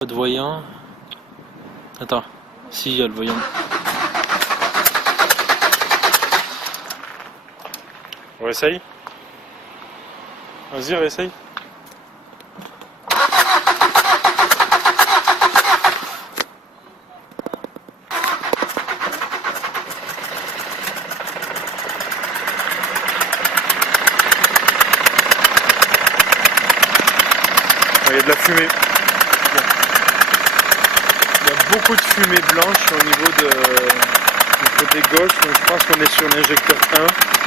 Pas de voyant. Attends, si, il y a le voyant. On essaye. Vas-y, réessaye. Il y a de la fumée. Il y a beaucoup de fumée blanche au niveau du côté gauche, donc je pense qu'on est sur l'injecteur 1.